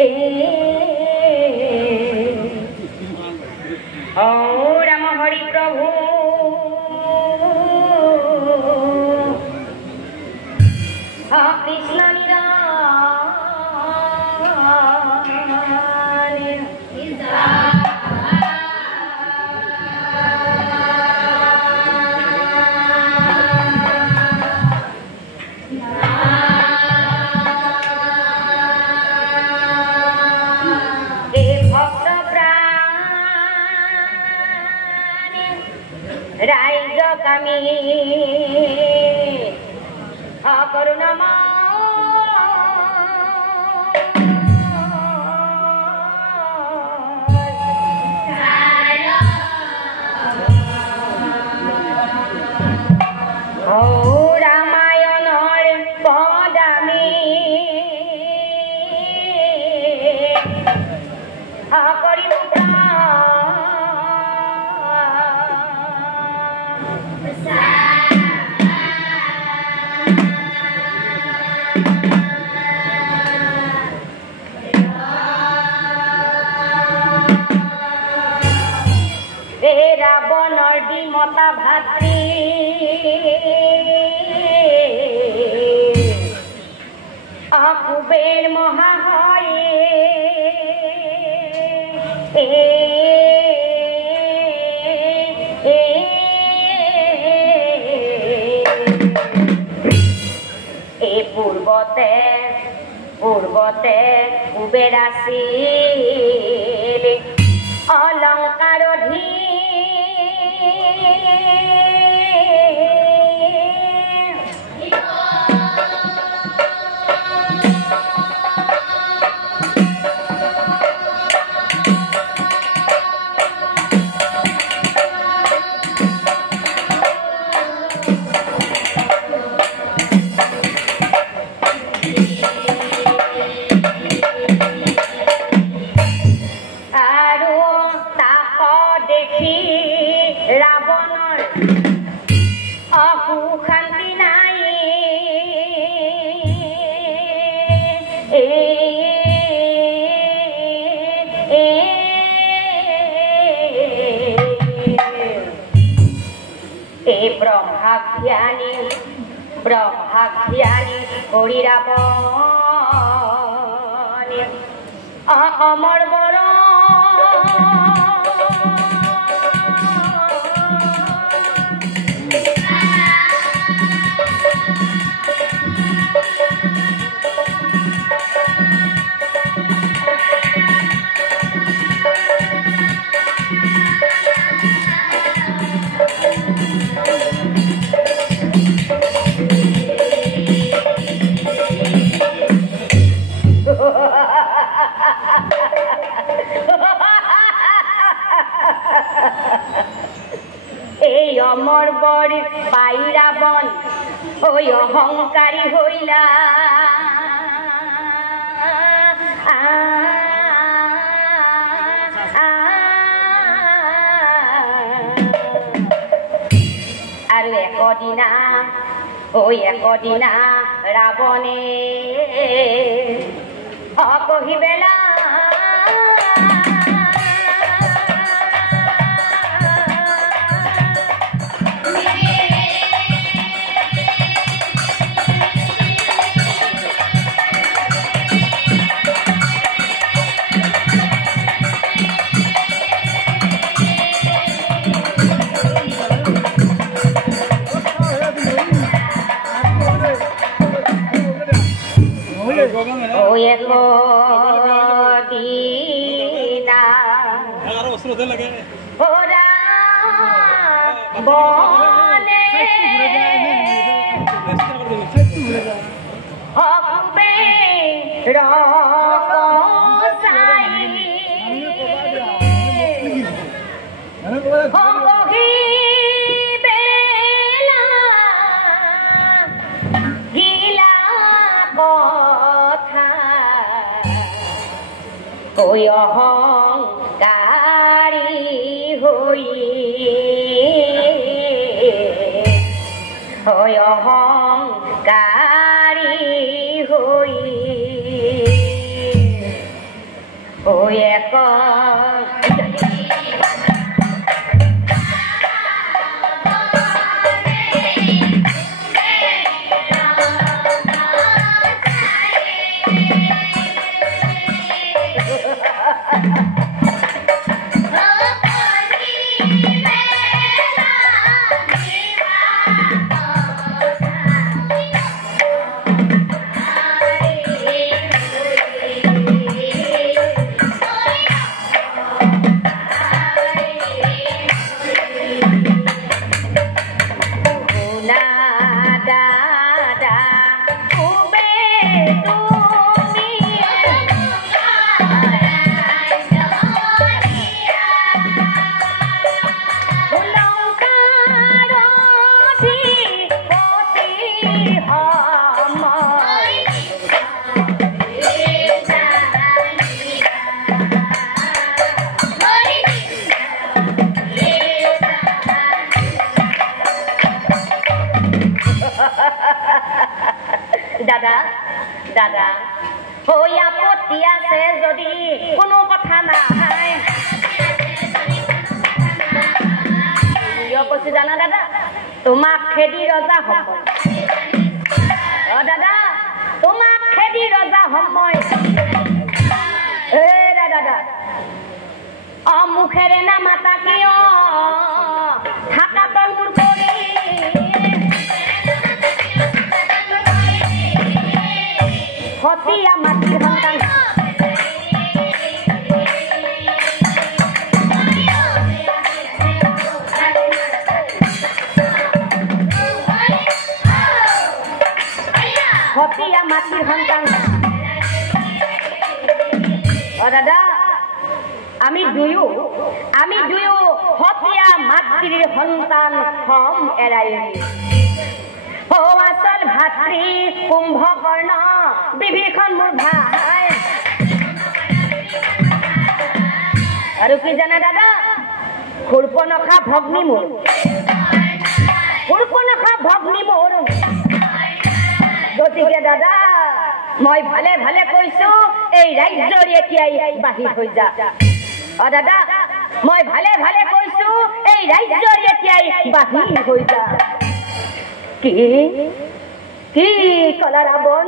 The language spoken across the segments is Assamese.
ओ राम हरि प्रभु कृष्ण कमी करुणा रामायण पदामी मता भात्री कुबेर महाहये पूर्वते कुबेर आसिल अलंकार ब्रह्माख्यानी हरि रावण अमर बर अमर बर पाई रावण ओई अहंकारी हईला आरु एकदिना रावणे कहिबेला ओई अहंकारी हई ओई अहंकारी हई দাদা দাদা ওই আপত্তি আছে যদি কোনো কথা নাই কৈছো জানা দাদা তোমাক খেদি ৰজা হম দাদা তোমাক খেদি ৰজা হম মই দাদা মুখেৰে নামাতা কিয় থাকাতন মোৰ কৰি হতিয়া মাটিৰ সন্তান হতিয়া মাটিৰ সন্তান দাদা আমি দুয়ো হতিয়া মাতৃৰ সন্তান হম এৰাই আচল ভাতৃ কুম্ভকৰ্ণ বিভীষণ মোৰ ভাই আৰু কি জানা দাদা শূৰ্পণখা ভগ্নী মোৰ গতিকে দাদা মই ভালে ভালে কৈছো এই ৰাজ্যৰ এতিয়াই বাহিৰ হৈ যা দাদা মই ভালে ভালে কৈছো এই ৰাজ্যৰ এতিয়াই বাহিৰ হৈ যা কি কি কলা ৰাৱণ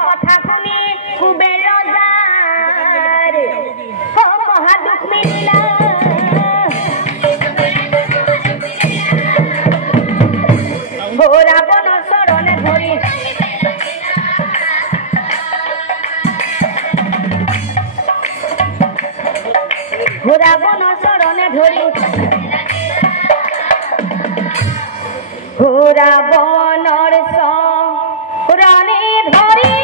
কথা শুনি কুবেৰ ৰজাৰ মহা দুখ মিলিলা ৰাৱণৰ চৰণে ধৰি ৰাবণৰ চৰণে ধৰি ৰাবণৰ চৰণে ধৰি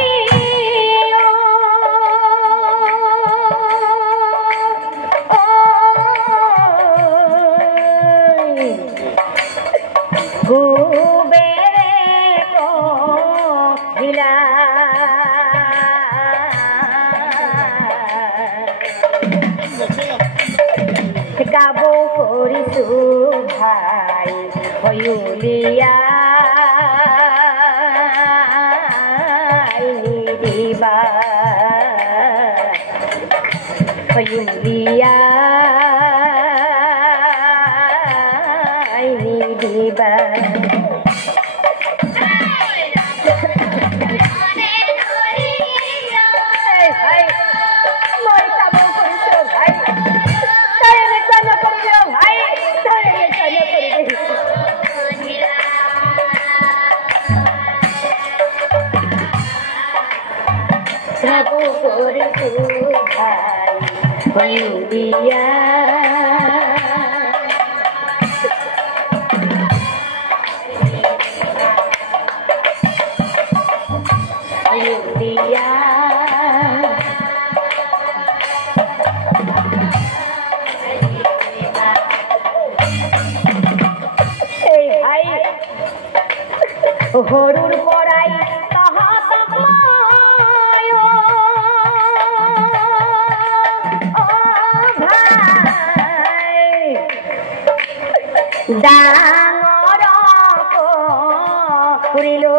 কুবেৰে কহিলা গাব কৰিছো ভাই হয়ুলিয়া নিদিবা হয়ুলিয়া নিদিবা হয়ুলিয়া হয়ুলিয়া এই ভাই হৰুৰ পৰাই তহঁতক ডাঙৰ কৰিলো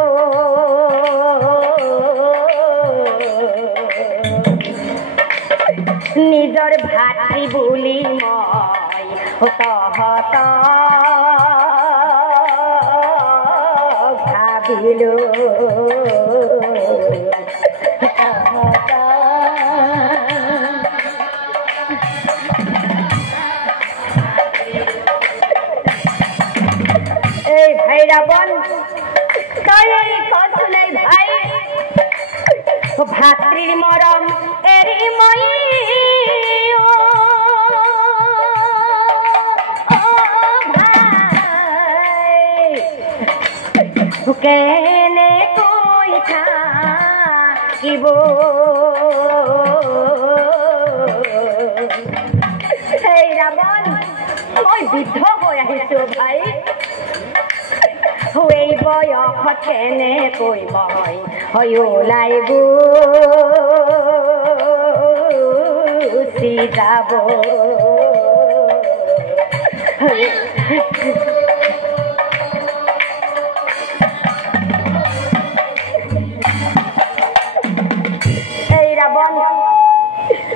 নিজৰ ভাতৃ বুলি মই তহঁত ভাবিলো এই ভাই ৰাবণ তই কচুলাই ভাই ভাতৃৰ মৰম এৰি মই কেনে কৈ থাকিব এই ৰাৱণ মই বৃদ্ধ হৈ আহিছো ভাই এই বয়সত কেনেকৈ মই ওলাই গুচি যাব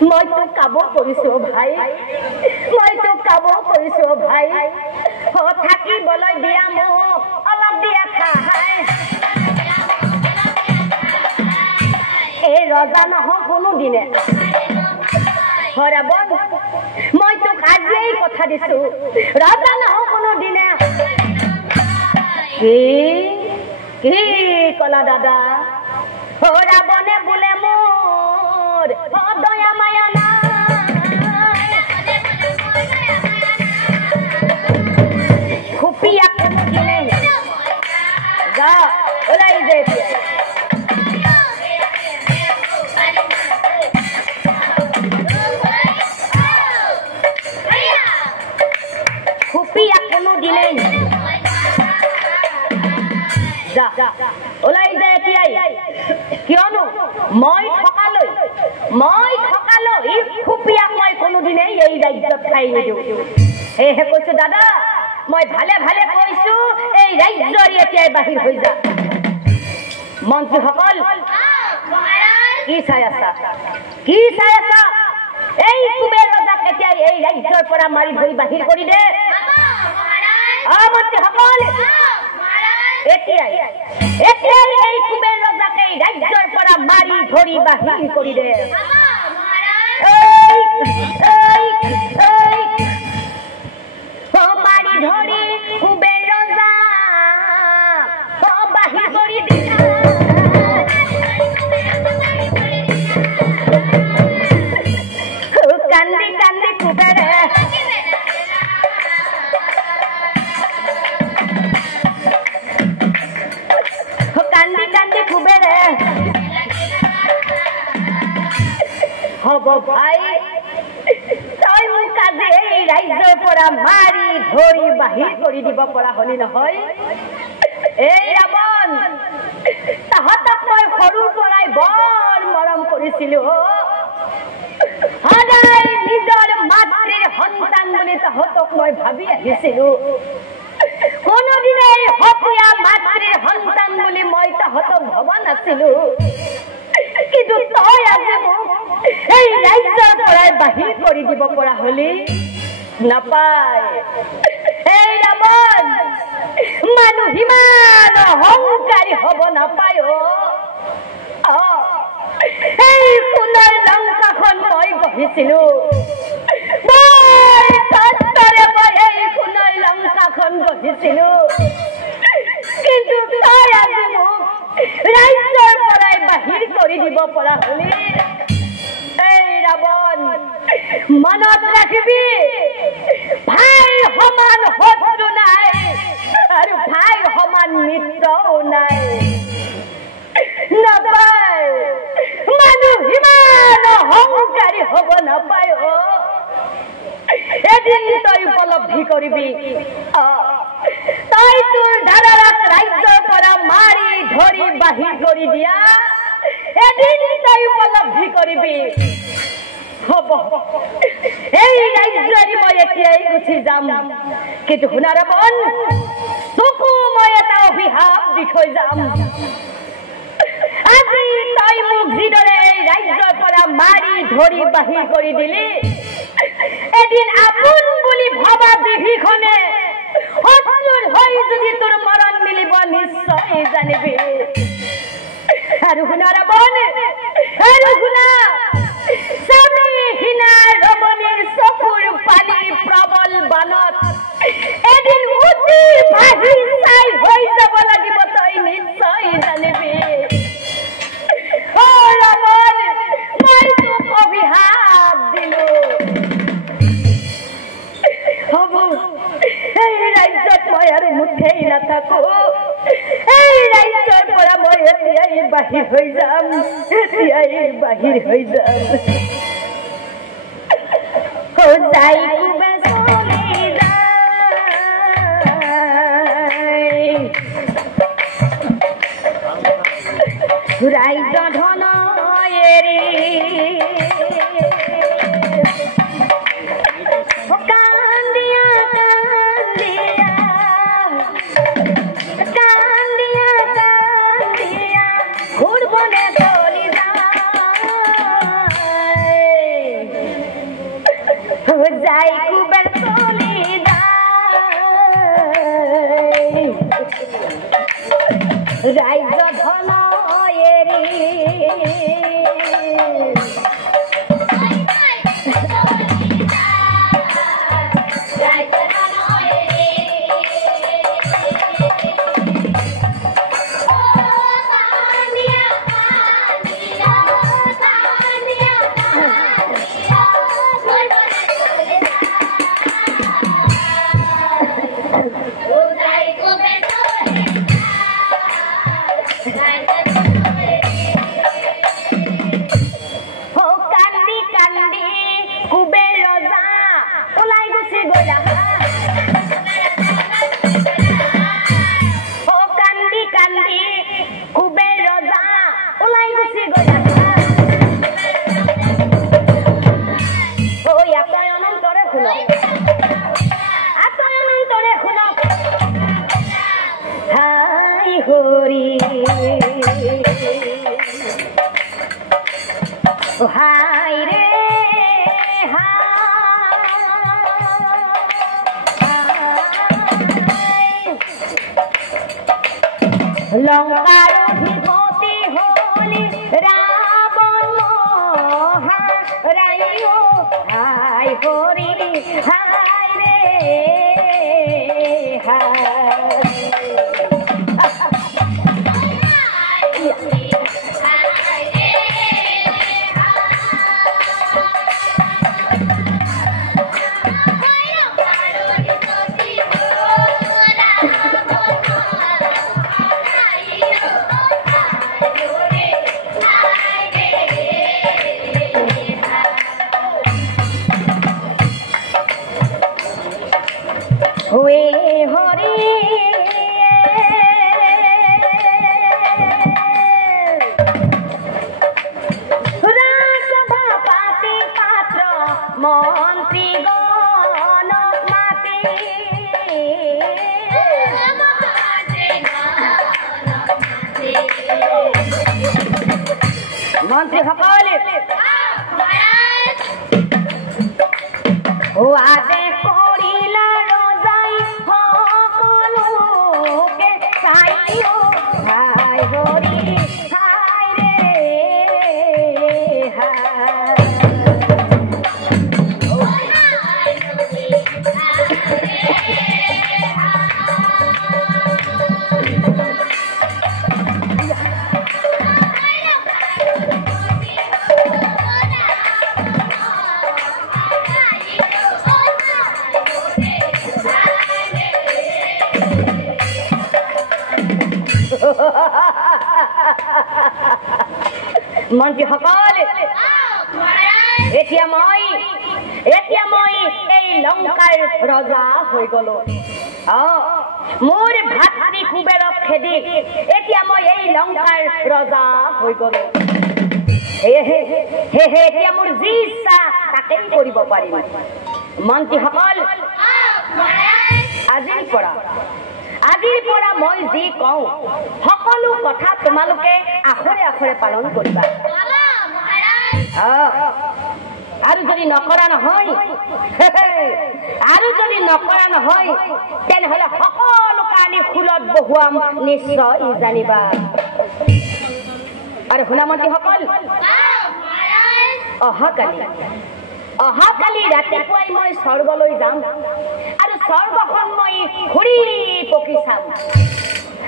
মই তোক কাব কৰিছো ভাই থাকিবলৈ দিয়া মোক অলপ দিয়া খাই এই ৰজা নহওঁ কোনো দিনে ৰাৱণ মই তোক আজিয়েই কথা দিছো ৰজা নহওঁ কোনো দিনে কি কলা দাদা ৰাৱণে বোলে মোৰ দয়া মায়া নাই খুপিয়া কোনো দিনে যা ওলাই দে খুপিয়া কোনো দিনে যা ওলাই দে এতিয়াই কিয়নো মই থকালৈ খুপিয়াক মই কোনোদিনেই এই ৰাজ্যত ঠাই নিদিওঁ সেয়েহে কৈছো দাদা মই ভালে ভালে কৈছো এই ৰাজ্যৰ এতিয়াই বাহিৰ হৈ যা মন্ত্ৰীসকল কি চাই আছা এই কুবেৰ ৰজাক এতিয়াই এই ৰাজ্যৰ পৰা মাৰি ধৰি বাহিৰ কৰি দে মন্ত্ৰীসকল এতিয়াই এই কুবেৰ ৰজাক এই ৰাজ্যৰ পৰা মাৰি ধৰি বাহিৰ কৰি দে মাৰি ধৰি কুবেৰ ৰজা বাহিৰ কৰি দিয়া কান্দি কান্দি কুবেৰে কুবেৰে হ'ব ভাই তই মোক আজি এই ৰাজ্যৰ পৰা মাৰি ধৰি বাহিৰ কৰি দিব পৰা হলি নহয় এই ৰাৱণ তাহাঁতক মই সৰুৰ পৰাই বৰ মৰম কৰিছিলো সদায় নিজৰ মাতৃৰ সন্তান বুলি তাহাঁতক মই ভাবি আহিছিলো কোনোদিনে হতীয়া মাতৃৰ সন্তান বুলি মই তাহাঁতক ভবা নাছিলো কিন্তু তই আজি মোক এই ৰাজ্যৰ পৰাই বাহিৰ কৰি দিব পৰা হলি নাপায় এই ৰাৱণ মানুহ ইমান অহংকাৰী হ'ব নাপায় এই সোণৰ লংকাখন মই গঢ়িছিলো মই এই সোণৰ লংকাখন গঢ়িছিলো কিন্তু তই আজি মোক ৰাজ্যৰ পৰাই বাহিৰ কৰি দিব পৰা হলি এই ৰাৱণ মনত ৰাখিবি ভাই সমান শত্ৰু নাই আৰু ভাই সমান মিত্ৰও নাই নাপায় মানুহ ইমান অহংকাৰী হ'ব নাপায় এদিন তই উপলব্ধি কৰিবি তই তোৰ দাদাক ৰাজ্যৰ পৰা মাৰি ধৰি বাহিৰ কৰি দিয়া এদিন তই উপলব্ধি কৰিবি হ'ব এই ৰাজ্যৰি মই এতিয়াই গুচি যাম কিন্তু শুনা ৰাৱণ তোকো মই এটা অভিশাপ দি থৈ যাম আজি তই মোক যিদৰে এই ৰাজ্যৰ পৰা মাৰি ধৰি বাহিৰ কৰি দিলি এদিন আপোন বুলি ভবা বিধিখনে শত্ৰুৰ হৈ যদি তোৰ মৰণ মিলিব নিশ্চয় জানিবি আৰু শুনা ৰাৱণ আৰু শুনা স্বামীহীনা ৰমণীৰ চকুৰ পানী প্ৰবল বানত এদিন উঠি ভাহি চাই হৈ যাব লাগিব তই নিশ্চয় জানিবি ৰাৱণ মই তোক অভিশাপ দিলো হ'ব এই ৰাজ্যত মই আৰু মুঠেই নাথাকো এই ৰাজ্যৰ পৰা মই এতিয়াই বাহিৰ হৈ যাম এতিয়াই বাহিৰ হৈ যাম যাই ৰাজ্য ধন এৰি কান্দিয়া কান্দিয়া কান্দিয়া কান্দিয়া ঘুরবনে চলি যাই কুবের চলি যায় রাজ্য ধন এরি হাই রে লঙ্কার অধিপতি হলি রাবণ হারাইও হাই হরি হাই রে হাই মন্ত্রী সকলে আদে করিলা রজাই সকলোকে চাইও হাই হরি হাই রে হাই মন্ত্রী সকলে এতিয়া মই এই লঙ্কাৰ ৰজা হৈ গলো মোৰ ভাতৃ কুবেৰক খেদি এতিয়া মই এই লঙ্কাৰ ৰজা হৈ গলো এতিয়া মোৰ যি ইচ্ছা তাকে কৰিব পাৰিম মন্ত্ৰী সকল আজিৰ পৰা মই যি কওঁ সকলো কথা তোমালোকে আখৰে আখৰে পালন কৰিবা আৰু যদি নকৰা নহয় তেনেহলে সকলো কালি ফুলত বহুৱাম নিশ্চয় জানিবা। আৰু শুনামন্ত্ৰীসকল, অহাকালি ৰাতিপুৱাই মই স্বৰ্গলৈ যাম আৰু স্বৰ্গখন মই ঘূৰি পকি চাম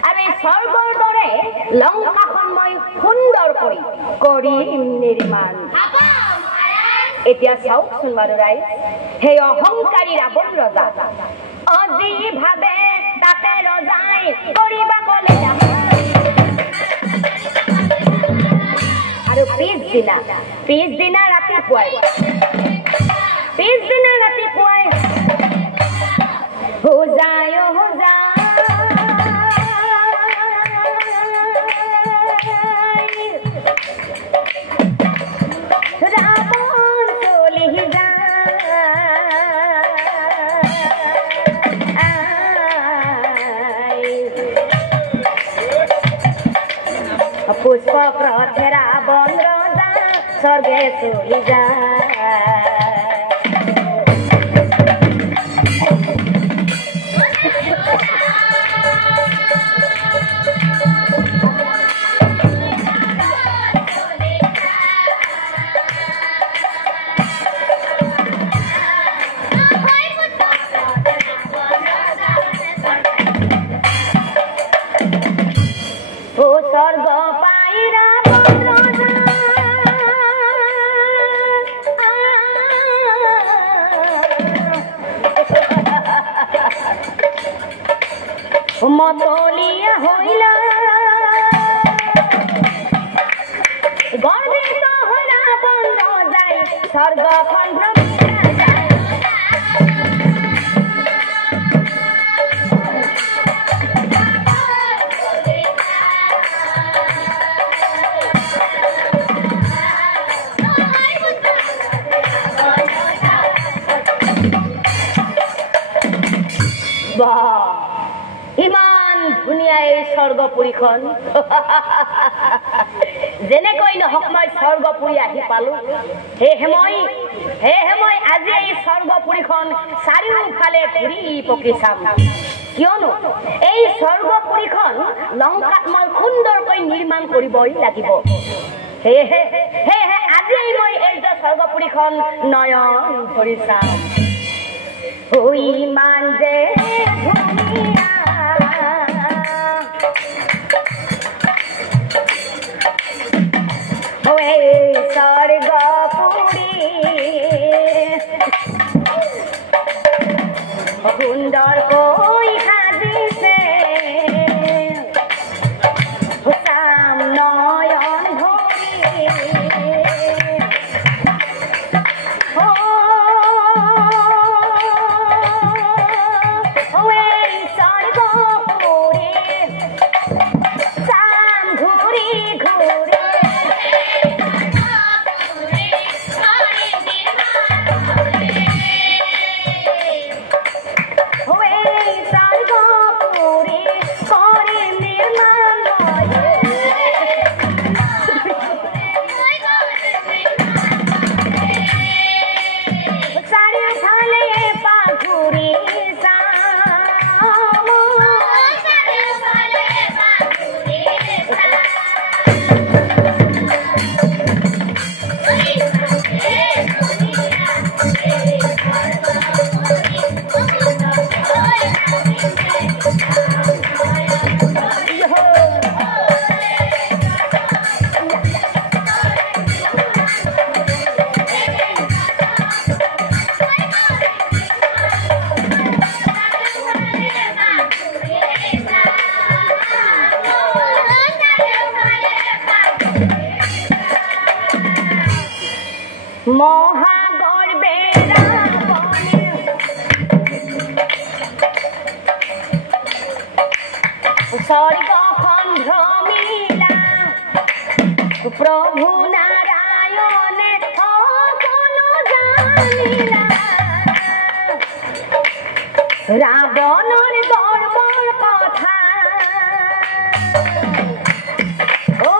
আৰু এই স্বৰ্গৰ দৰে লংকাখন মই সুন্দৰকৈ কৰিম নিৰ্মাণ। এতিয়া চাওকচোন বাৰু ৰাইজ, সেই অহংকাৰী ৰাৱণ ৰজা আজি ভাবে তাতে ৰজাই কৰিবা ক'লে আৰু পিছদিনা ৰাতিপুৱাই হোজাই ৰাৱণ চলি পুষ্প পথে রাবণ রাজা স্বর্গে চলি যায়। স্বর্গ পাই রাবণ রাজা মতলিয়া হইলা গর্বিত হইলা রাবণ রাজাই স্বর্গ খন্ড ইমান ধুনীয়া এই স্বৰ্গপুৰীখন যেনেকৈ নহওক মই স্বৰ্গপুৰী আহি পালো। সেয়েহে মই আজি এই স্বৰ্গপুৰীখন চাৰিওফালে ঘূৰি পকি চাম, কিয়নো এই স্বৰ্গপুৰীখন লংকাত মই সুন্দৰকৈ নিৰ্মাণ কৰিবই লাগিব। সেয়েহে আজি মই এই স্বৰ্গপুৰীখন নয়ন ভৰি চাম। ইমান যে ধুনীয়া স্বৰ্গপুৰী সুন্দৰকৈ সাজিছে চাম নয়ন ভৰি। স্বৰ্গখন ভ্ৰমিলা প্ৰভু নাৰায়ণে সকলো জানিলা ৰাবণৰ গৰ্বৰ কথা ও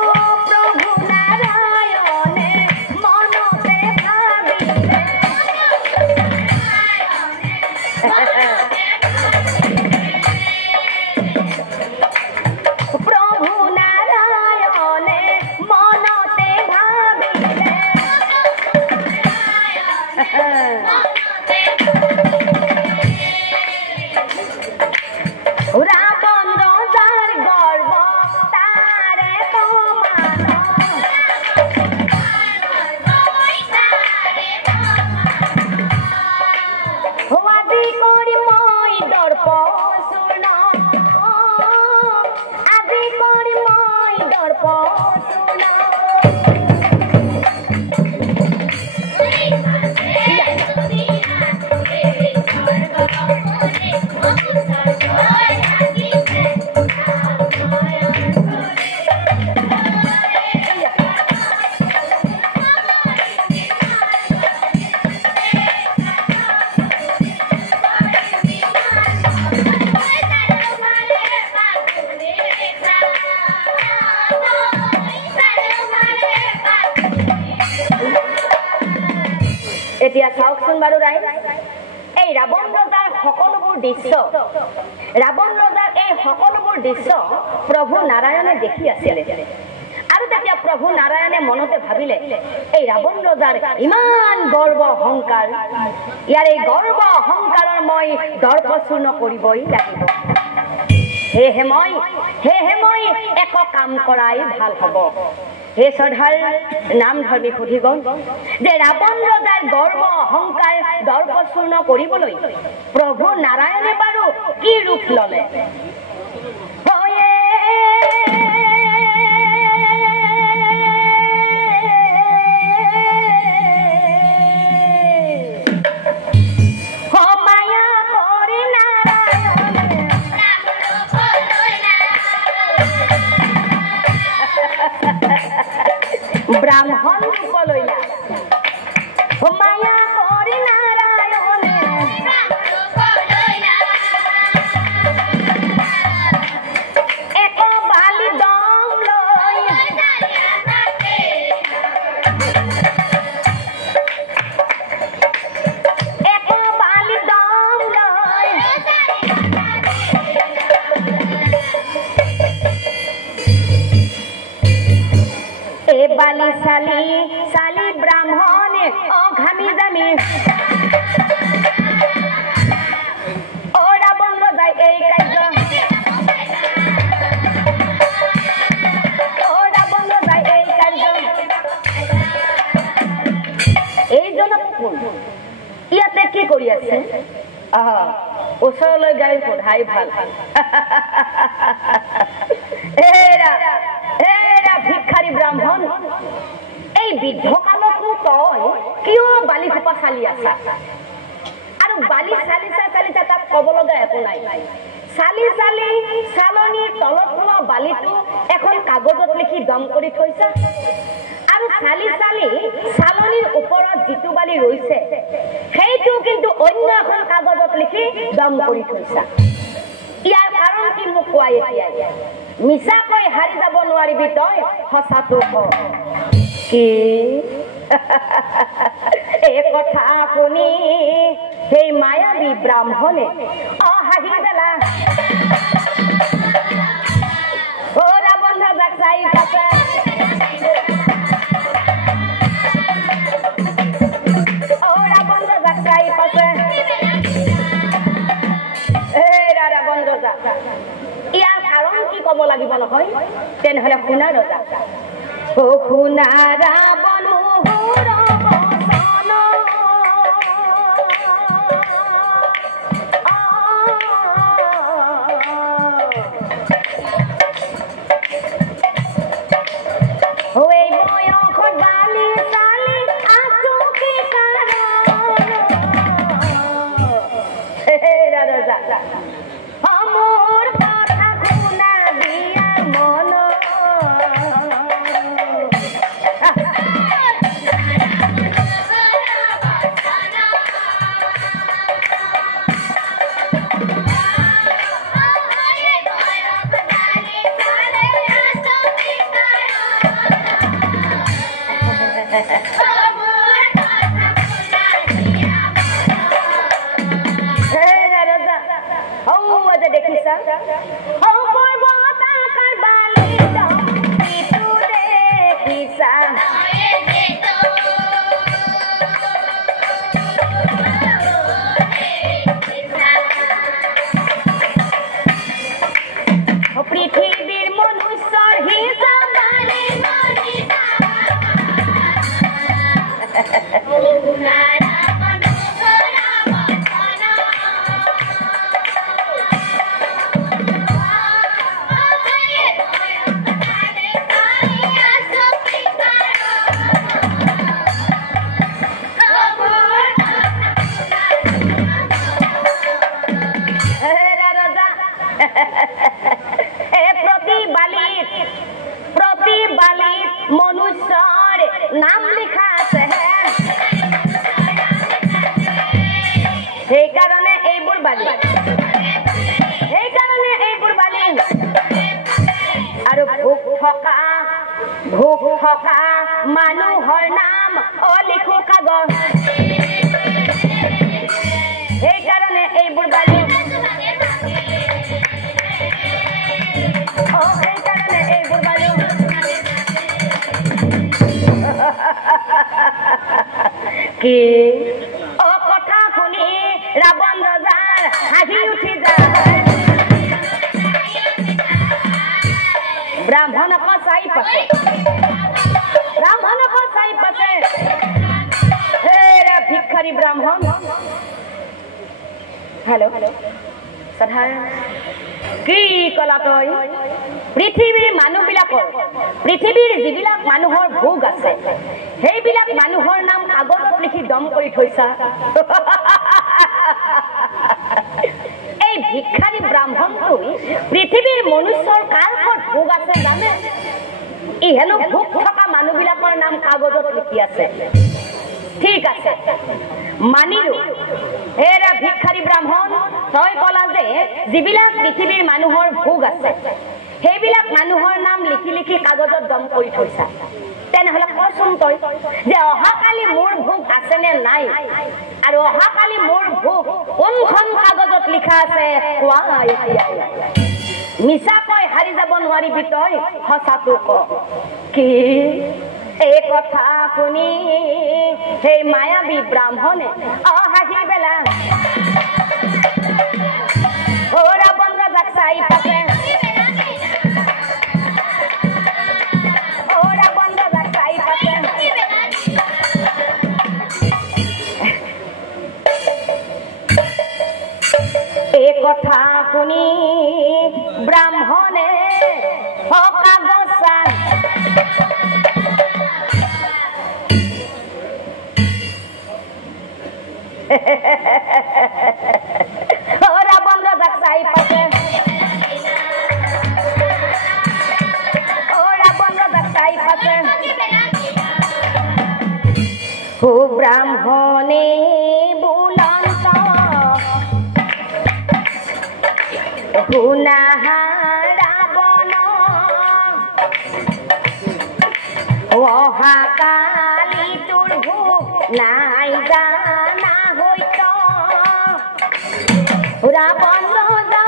প্ৰভু নাৰায়ণে মন এতিয়া চাওকচোন বাৰু ৰাইজ, এই ৰাৱণ ৰজাৰ সকলোবোৰ দৃশ্য, ৰাৱণ ৰজাৰ এই সকলোবোৰ দৃশ্য প্ৰভু নাৰায়ণে দেখি আছিলে। আৰু তেতিয়া প্ৰভু নাৰায়ণে মনতে ভাবিলে, এই ৰাৱণ ৰজাৰ ইমান গৰ্ব অহংকাৰ, ইয়াৰ এই গৰ্ব অহংকাৰৰ মই দৰ্পচূৰ্ণ কৰিবই লাগিব। সেয়েহে মই এক কাম কৰাই ভাল হ'ব। হে শ্ৰদ্ধাৰ নাম ধৰ্মী সুধি গ'ল যে ৰাৱণ ৰজাৰ গৰ্ব অহংকাৰ দৰ্পচূৰ্ণ কৰিবলৈ প্ৰভু নাৰায়ণে বাৰু কি ৰূপ ল'লে? ব্রাহ্মণ রূপ লইলা মায়া করে নারায়ণে এক বালি দম লই এক বালি দম লই এ বালি সালি সালি ব্রাহ্মণে ও ঘামি জামি ও রাবণ রজাই এই কার্য ও রাবণ রজাই এই কার্য এই জনক ইয়াতে কি কৰি আছে? ওচৰলৈ গাই সোধাই ভাল। ভিক্ষাৰী ব্ৰাহ্মণ, এই বৃদ্ধকালতো তই কিয় বালি খোপা চালি আছা? আৰু বালি চালিছা তাত ক'ব লগা একো নাই। চালি চালি চালনীৰ তলত হোৱা বালিটো এখন কাগজত লিখি দম কৰি থৈছা, আৰু চালি চালি চালনীৰ ওপৰত যিটো বালি ৰৈছে সেইটো কিন্তু অন্য এখন কাগজত লিখি দম কৰি থৈছা। ইয়াৰ কাৰণ কি মোক কোৱা এতিয়া? মিছাকৈ হাৰি যাব নোৱাৰিবি তই, সঁচাটো ক। কি এই কথা শুনি সেই মায়াবী ব্ৰাহ্মণে হাঁহি পেলা ও ৰাৱণ ৰজাক চাই পাছে ও ৰাৱণ ৰজাক চাই পাছে ৰাৱণ ৰজা ইয়াৰ কাৰণ কি ক'ব লাগিব নহয়? তেনেহ'লে শুনা ৰজা। ও শুনা ৰাৱণ পৃথিবীৰ মনুষ্যৰ হিসাব প্ৰতি বালিত মনুষ্যৰ নাম লিখা আছে, সেই কাৰণে এইবোৰ বালি, আৰু ভোক থকা মানুহৰ নাম লিখো কাগজ। কি অ কথা শুনি ৰাৱণ ৰজাৰ হাঁহি উঠি যায় ব্ৰাহ্মণক চাই পাছে হেৰা ভিক্ষাৰী ব্ৰাহ্মণ হেল্ল' সাধাৰণ কি কলা তই পৃথিৱীৰ মানুহবিলাকৰ পৃথিৱীৰ যিবিলাক মানুহৰ ভোগ আছে সেইবিলাক মানুহৰ নাম কাগজত লিখি দম কৰি থৈছা এই ভিক্ষাৰী ব্ৰাহ্মণটো পৃথিৱীৰ মনুষ্যৰ কাৰ ক'ত ভোগ আছে জানে ই হেনো ভোগ থকা মানুহবিলাকৰ নাম কাগজত লিখি আছে ঠিক আছে মানিলো হেৰা ভিক্ষাৰী ব্ৰাহ্মণ তই কলা যে যিবিলাক পৃথিৱীৰ মানুহৰ ভোগ আছে সেইবিলাক মানুহৰ নাম লিখি লিখি কাগজত দম কৰি থৈছা তেনেহলে কচোন তই যে অহাকালি মোৰ ভোগ আছেনে নাই আৰু অহাকালি মোৰ ভোগ কোনখন কাগজত লিখা আছে কোৱা মিছা কৈ হাৰি যাব নোৱাৰিবি তই সঁচাটো ক কি এই কথা শুনি সেই মায়াবী ব্ৰাহ্মণে হাঁহি পেলা ৰাৱণ ৰজাক চাই পাছে ৰাৱণ ৰজাক চাই পাছে এই কথা শুনি ব্ৰাহ্মণে কাগজ চাই ৰাৱণ ৰজাক চাই পাছে ৰাৱণ ৰজাক চাই পাছে ব্ৰাহ্মণে বুলন্ত শুনা ৰাৱণ অহাকালি তোৰ ভোগ নাই জানা হৈত ৰাৱণ ৰজা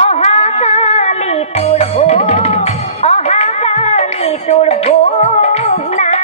অহাকালি তোৰ ভোগ নাই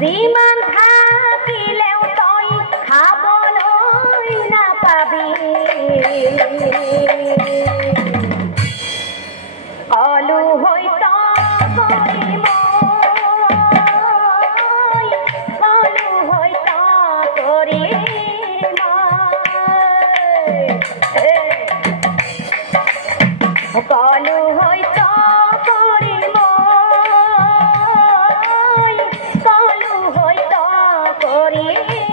যিমান থাকিলেও তই খাবলৈ নাপাবি কলো হয়তো কৰিম কলো হয়তো কৰিম কলো হয়তো কৰিম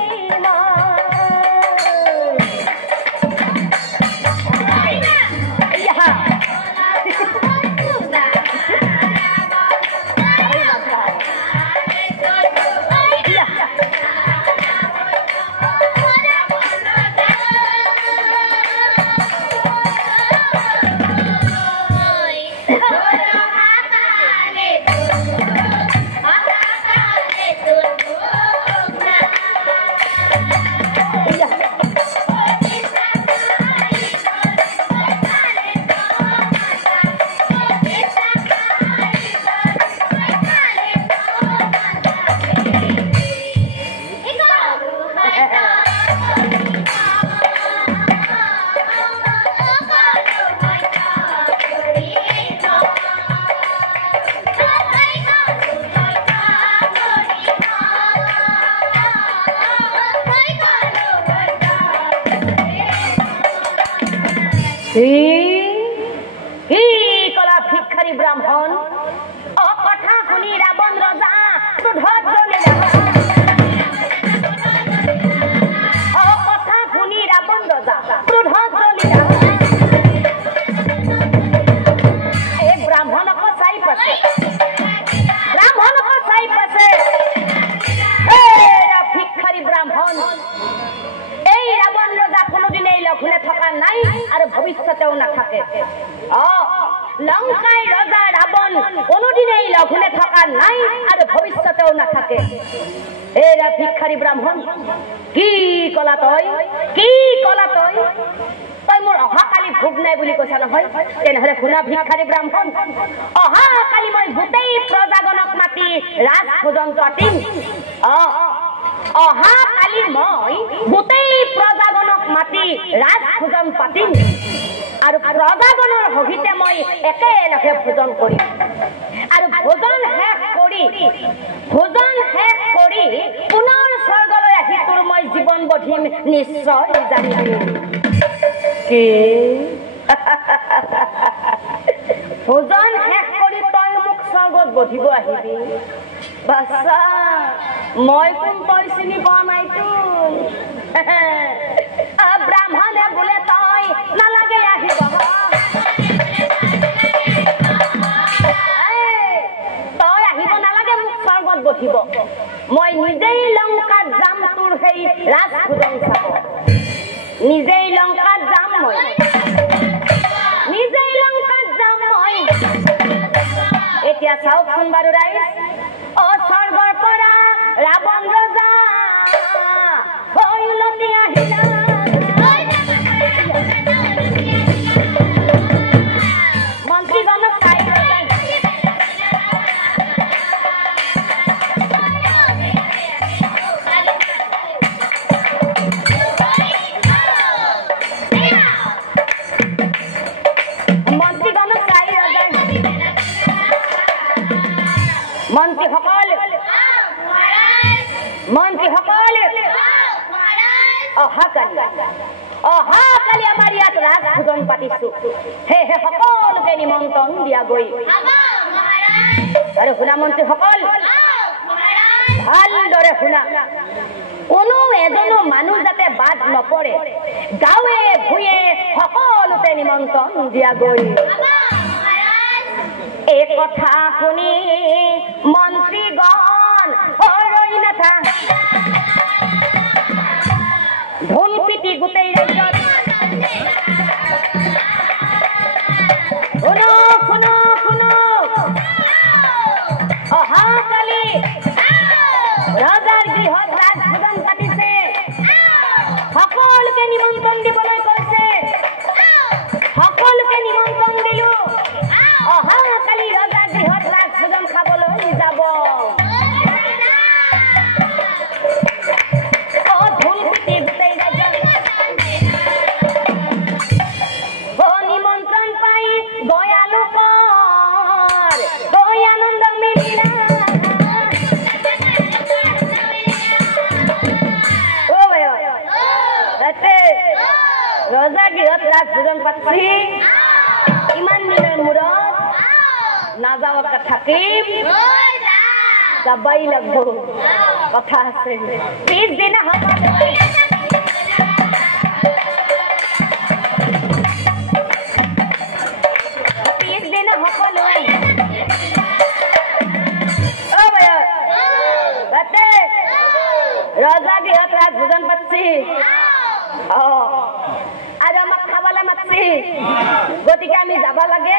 ভিক্ষাৰী ব্ৰাহ্মণ অ কথা শুনি ৰাৱণ ৰজা ক্ৰোধত জ্বলি অ কথা শুনি ৰাৱণ ৰজা ক্ৰোধত জ্বলি এই ব্ৰাহ্মণক চাই পাছে ভিক্ষাৰী ব্ৰাহ্মণ এই ৰাৱণ ৰজা কোনোদিনেই লঘোনে থকা নাই আৰু ভৱিষ্যতেও নাথাকে লংকাই ৰজা ৰাৱণ কোনোদিনেই লঘোনে থকা নাই আৰু ভৱিষ্যতেও নাথাকে এৰা ভিক্ষাৰী ব্ৰাহ্মণ কি কলা তই তই মোৰ অহাকালি ভোগ নাই বুলি কৈছা নহয় তেনেহলে শুনা ভিক্ষাৰী ব্ৰাহ্মণ অহাকালি মই গোটেই প্ৰজাগণক মাতি ৰাজ ভোজন পাতিম অহাকালি মই গোটেই প্ৰজাগণক মাতি ৰাজ ভোজন পাতিম আৰু প্ৰজাগণৰ সহিতে মই একেলগে ভোজন কৰিম আৰু ভোজন শেষ কৰি পুনৰ স্বৰ্গলৈ আহি তোৰ মই জীৱন বধিম নিশ্চয় জানিবি কি ভোজন শেষ কৰি তই মোক স্বৰ্গত বধিব আহিবি বাচ্চা মই কোন তই চিনি পোৱা নাইতো ব্ৰাহ্মণে বোলে তই নালাগে আহিব তই আহিব নালাগে মোক স্বৰ্গত বধিব মই নিজেই লংকাত যাম তোৰ সেই ৰাজ ভোজন চাব নিজেই লংকাত যাম মই এতিয়া চাওকচোন বাৰু ৰাইজ স্বৰ্গৰ পৰা ৰাৱণ ৰজা উলটি আহিলা মন্ত্ৰীগণক চাই মন্ত্ৰীসকল অহাকালি আমাৰ ইয়াত ৰাজ ভোজন পাতিছো সেয়েহে সকলোকে নিমন্ত্ৰণ দিয়া গৈ আৰু শুনা মন্ত্ৰীসকল ভালদৰে শুনা কোনো এজনো মানুহ যাতে বাদ নপৰে গাঁৱে ভূঞে সকলোতে নিমন্ত্ৰণ দিয়া গৈ এই কথা শুনি মন্ত্ৰীগণ ৰৈ নাথা ঢোল পিটি গোটেই ৰাজ্যত শুনো অহাকালি ৰজাৰ গৃহত ৰাজ ভোজন পাতিছে সকলোকে নিমন্ত্ৰণ দিবলৈ কৈছে সকলোকে নিমন্ত্ৰণ দিলো অহাকালি ৰজাৰ গৃহত ৰাজ ভোজন খাবলৈ যাব ৰজা গৃহত ৰাজ ভোজন পাতি ইমান দিনৰ মূৰত নাযাৱাকে থাকিম যাবাই লাগব কথা আছে পিছদিনা সকলো ৰজা গৃহত ৰাজ ভোজন পাতি আৰু আমাক খাবলৈ মাতিছে গতিকে আমি যাব লাগে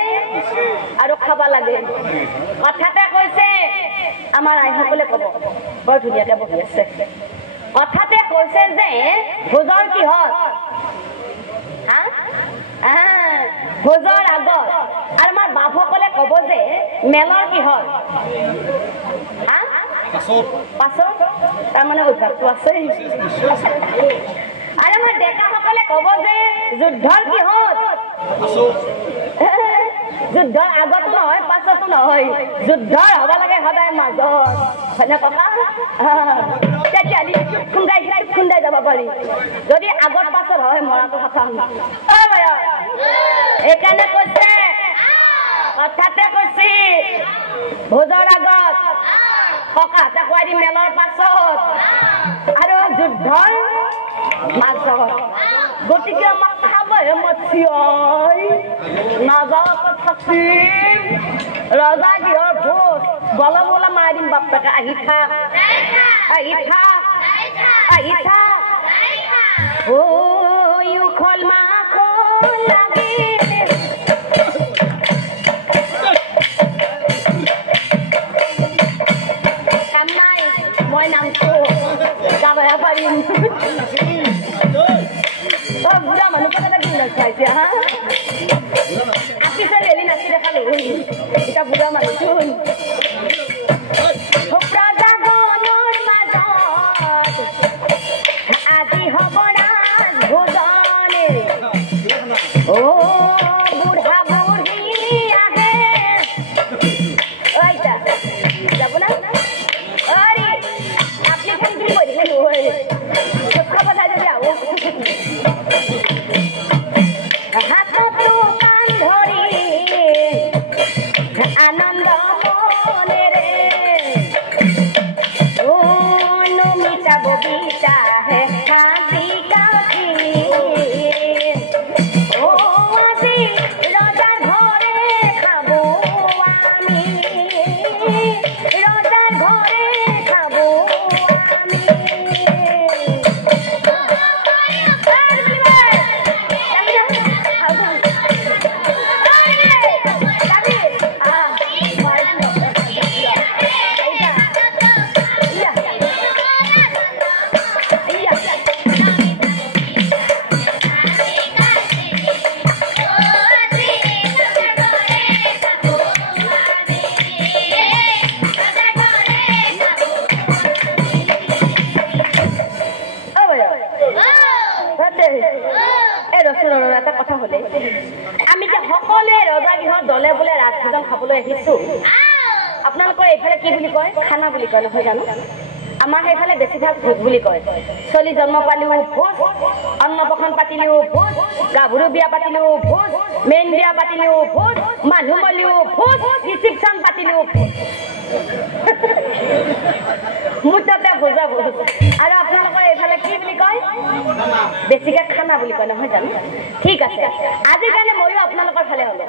আৰু খাব লাগে কথাতে কৈছে আমাৰ আইসকলে ক'ব বৰ ধুনীয়াকে বহি আছে কথাতে কৈছে যে ভোজৰ কিহত ভোজৰ আগত আৰু আমাৰ বাপসকলে ক'ব যে মেলৰ কিহত পাছত তাৰমানে অভ্যাসটো আছে আৰু আমাৰ ডেকাসকলে ক'ব যে যুদ্ধৰ কিহত যুদ্ধৰ আগতো নহয় পাছতো নহয় যুদ্ধৰ হ'ব লাগে সদায় মাজত হয়নে ককা তেতিয়াহ'লে খুন্দাই যাব পাৰি যদি আগত পাছত হয় মৰাটো কথা সেইকাৰণে কৈছে কথাতে কৈছে ভোজৰ আগত ককাহঁতে কয় দি মেলৰ পাছত আৰু যুদ্ধৰ মাজত গতিকে আমাক খাবহে মাতি নাযাওঁ থাকিম ৰজা গৃহৰ ভোজ বল বল মাৰি দিম বাপেকে আহি থাক ও ইউখল মাখল লাগি কাম নাই মই নামছো যাবহে পাৰিম বুঢ়া মানুহ কথা দিন নাচাইছে হা আপিছৰ ৰেলি নাচি দেখালো এতিয়া বুঢ়া মানুহ চোন আজি হ'ব ৰাজ ভোজনে ও বুঢ়া বুঢ়ী আহে ওইটা যাব না আরে আপনি ফোন কি করে দিলেন ওই খাবার দাও যাও হাত তো কান ধরি আনন্দ মনে রে ও নমিতা ববিতা হে হাসি কাশি ও আজি রজার ঘরে খাবো আমি রজার ঘরে খাবো আমি কথা হলে আমি যে সকলে ৰজা গৃহৰ দলে বোলে ৰাজভোজন খাবলৈ আহিছো আপোনালোকৰ এইফালে কি বুলি কয় খানা বুলি কয় নহয় জানো আমাৰ সেইফালে বেছিভাগ ভোজ বুলি কয় চলি জন্ম পালিও ভোজ অন্নপ্ৰসন পাতিলেও ভোজ গাভৰু বিয়া পাতিলেও ভোজ মেইন বিয়া পাতিলেও ভোজ মানুহ মলিও ভোজ ৰিচিপশ্যন পাতিলেও মুঠতে ভোজা ভোজ আৰু আপোনালোকৰ এইফালে কি বুলি কয় বেছিকে খানা বুলি কয় নহয় জানো ঠিক আছে আজিৰ কাৰণে ময়ো আপোনালোকৰ ফালে হলো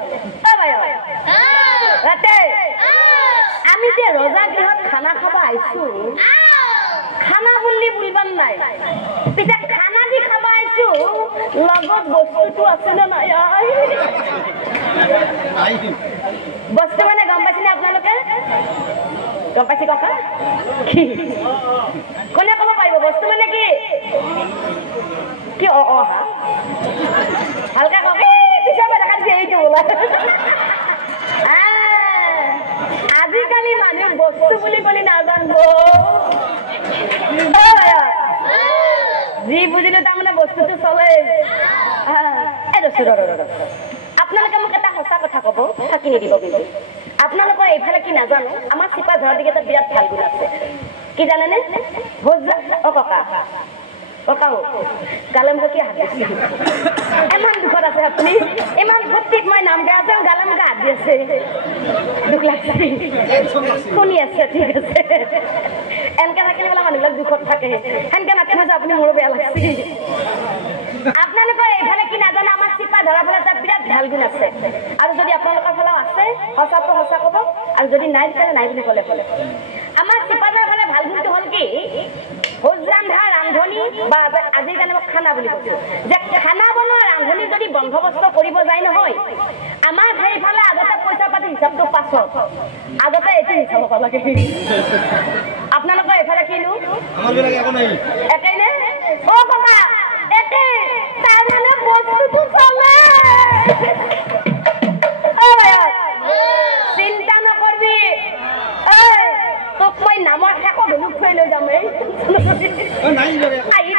আমি যে ৰজা গৃহত খানা খাব আহিছো খানা বুলি বুলিবান নাই পিছে খানা দি খাব আহিছো লগত বস্তুটো আছে নে নাই বস্তু মানে গম পাইছেনে আপোনালোকে গম পাইছে ককা কোনে ক'ব পাৰিব বস্তু মানে কি কি হা ভালকে কওক পিছে দেখা দিছে এইটো বোলা আজিকালি মানুহ বস্তু বুলি ক'লে নাজানিব যি বুজিলো তাৰমানে বস্তুটো চলে আপোনালোকে মোক এটা সঁচা কথা ক'ব থাকি নিদিব কিন্তু আপোনালোকৰ এইফালে কি নাজানো আমাৰ চিপা ঝৰা দিকে এটা বিৰাট ভাল গুণ আছে কি জানেনে ভোজ অ ককা ককাও গালেম কি হাত দিছে এমান দুখত আছে আপুনি ইমান ভক্তিত মই নাম গাই আছো গালেম হাত দি আছে দুখ লাগছে শুনি আছে ঠিক আছে এনেকে থাকিলে বোলে মানুহবিলাক দুখত থাকে সেনেকে নাতে নাযায় আপুনি মোৰো বেয়া লাগছে আপোনালোকৰ এইফালে কি নাজানো আমাৰ চিপা ধৰা ফালে এটা বিৰাট ভাল গুণ আছে আৰু যদি আপোনালোকৰ ফালেও আছে সঁচাটো সঁচা ক'ব আৰু যদি নাই তেতিয়াহ'লে নাই বুলি ক'লে ক'লে আমাৰ চিপা ধৰা ফালে ভাল গুণটো হ'ল কি ভোজ ৰান্ধা ৰান্ধনি বা আজিৰ কাৰণে মই খানা বুলি কৈছো যে খানা বনোৱা ৰান্ধনি যদি বন্দবস্ত কৰিব যায় নহয় আমাৰ সেইফালে আগতে পইচা পাতি হিচাপটো পাছত আগতে এইটো হিচাপ হ'ব লাগে আপোনালোকৰ এইফালে কিনো একেই নে অ ককা একে তাৰমানে বস্তুটো চলে চিন্তা নকৰবি তোক মই নামৰ শেষত ধুলুক থৈ লৈ যাম আহি